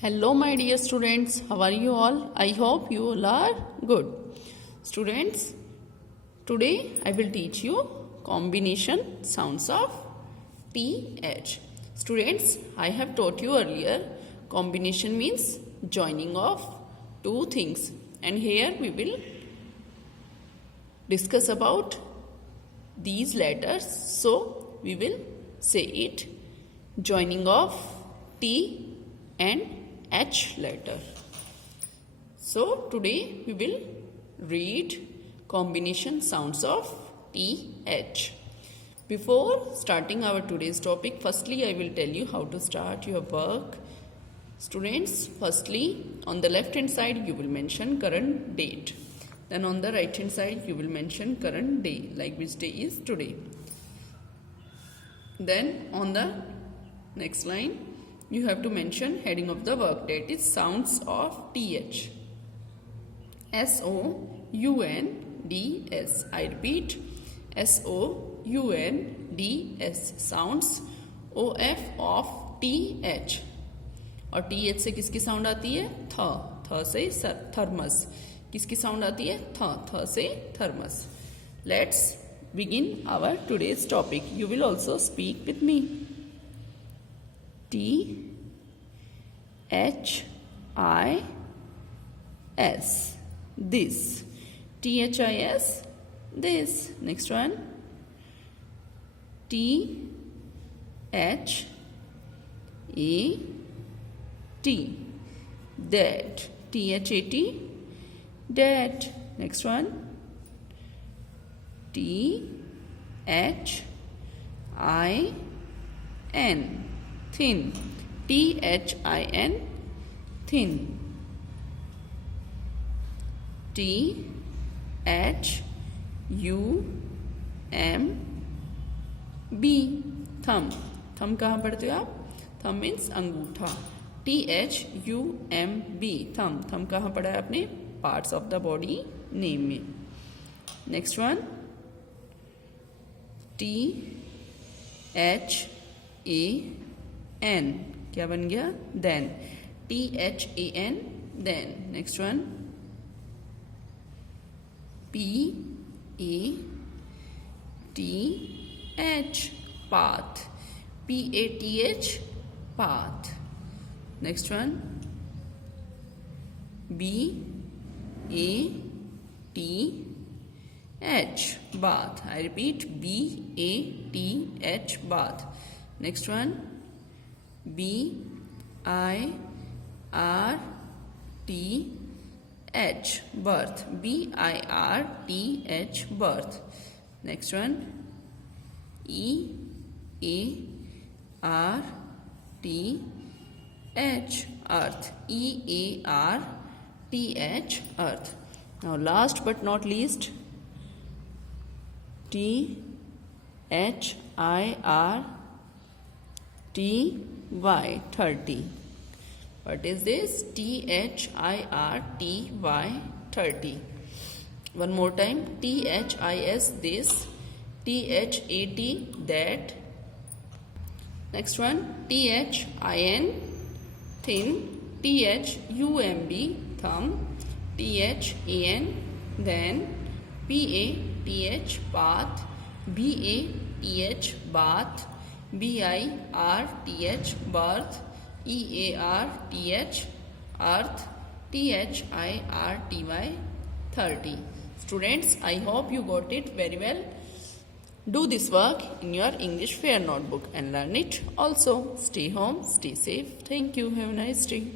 Hello my dear students, how are you all? I hope you all are good. Students, today I will teach you combination sounds of TH. Students, I have taught you earlier combination means joining of two things, and here we will discuss about these letters. So we will say it joining of T and H letter. So today we will read combination sounds of TH. Before starting our today's topic, firstly I will tell you how to start your work. Students, firstly on the left hand side you will mention current date. Then on the right hand side you will mention current day, like which day is today. Then on the next line you have to mention heading of the work, that is sounds of TH. S-O-U-N-D-S. I repeat, S-O-U-N-D-S. Sounds O-F of TH. और TH से किसकी sound आती है? थ से thermos. किसकी sound आती है? थ से thermos. Let's begin our today's topic. You will also speak with me. T-H-I-S. This. T-H-I-S. This. Next one. T-H-A-T. That. T-H-A-T. That. Next one. T-H-I-N. Thin. T-H-I-N. Thin. T-H-U-M-B. Thumb. Thumb कहाँ पढ़ते हो आप? Thumb means अंगूठा. T-H-U-M-B. Thumb. Thumb कहाँ पढ़ा है आपने? Parts of the body name में. Next one. T-H-A-N. क्या बन गया? Then. T-H-A-N. Then. Next one. P-A-T-H. Path. P-A-T-H. Path. Next one. B-A-T-H. Bath. I repeat, B-A-T-H. Bath. Next one. B-I-R-T-H. Birth. B-I-R-T-H. Birth. Next one. E-A-R-T-H. Earth. E-A-R-T-H. Earth. Now last but not least, T-H-I-R-T-Y. 30. What is this? T-H-I-R-T-Y. 30. One more time. T-H-I-S. This. T-H-A-T. That. Next one. T-H-I-N. Thin. T-H-U-M-B. Thumb. T-H-A-N. Then. P-A-T-H. Path. B-A-T-H. Bath. B-I-R-T-H. Birth. E-A-R-T-H. Earth. T-H-I-R-T-Y. 30. Students, I hope you got it very well. Do this work in your English Fair notebook and learn it also. Stay home, stay safe. Thank you. Have a nice day.